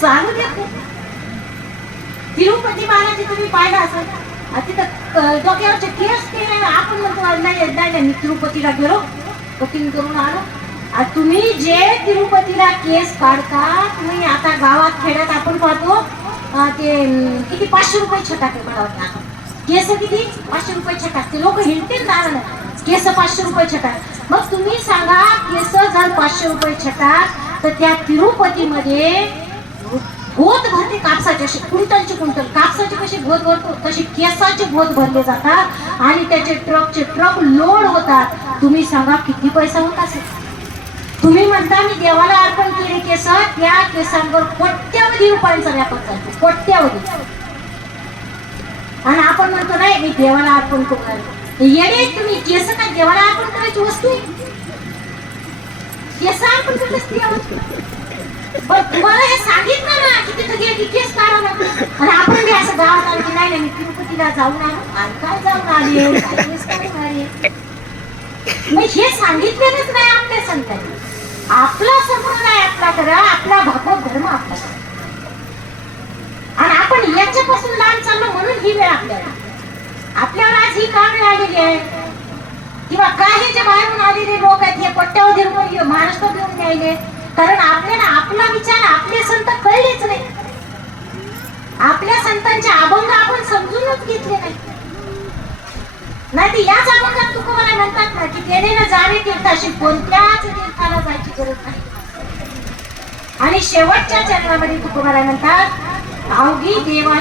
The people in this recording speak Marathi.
चालू देत नाही. तिरुपती बालाजी तुम्ही पाहिलं असेल, तिथं डोक्यावरचे केस ते आपण म्हणतो नाही नाही मी तिरुपतीला गेलो कटिंग करून आलो. तुम्ही जे तिरुपतीला केस काढता, तुम्ही आता गावात खेड्यात आपण पाहतो ते किती 500 रुपये छटाके बनवतात. केस किती 500 रुपये छटाक. ते लोक हिंडतील कारण केस 500 रुपये छटाक. मग तुम्ही सांगा केस जर 500 रुपये छटाक, तर त्या तिरुपतीमध्ये भोत भरते कापसाचे, असे क्विंटलचे क्विंटल कापसाचे कसे भोत भरतो तसे केसाचे भोत भरले जातात आणि त्याचे ट्रकचे ट्रक लोड होतात. तुम्ही सांगा किती पैसा होत असेल. तुम्ही म्हणता मी देवाला अर्पण केले केस, त्या केसांवर कोट्यावधी रुपयांचा व्यापार चालतो, कोट्यावधी. आणि आपण म्हणतो नाही मी देवाला अर्पण करू. येणे तुम्ही केस काय देवाला अर्पण करायची वस्तू आहे? केस अर्पण करायची. पण तुम्हाला हे सांगितलं ना की तिथे गेली केस काढा ना, आणि आपण बी असं गावात आलो की नाही मी तिरुपतीला जाऊन आलो. आणि काय जाऊन आले, केस काढून आले. मग हे सांगितलेलंच नाही आपल्या संतांनी. आपला संप्रदाय आपला करा, आपला भागवत धर्म आपला करा. आणि आपण याच्यापासून लांब चाललो म्हणून ही वेळ आपल्यावर आज ही का वेळ आलेली आहे. किंवा काही जे बाहेरून आलेले लोक आहेत हे कोट्यावधी रुपये महाराष्ट्रात येऊन द्यायले, कारण आपल्याला आपला विचार आपले संत कळलेच नाही. आपल्या संतांचे अभंग आपण समजूनच घेतले नाही. नाही तर याच अभंगात तुकोबाराय म्हणतात ना की तेने न जाणे तीर्थाशी, कोणत्याच तीर्थाला जायची गरज नाही. आणि शेवटच्या चरणामध्ये तुकोबाराय म्हणतात अवघी देवा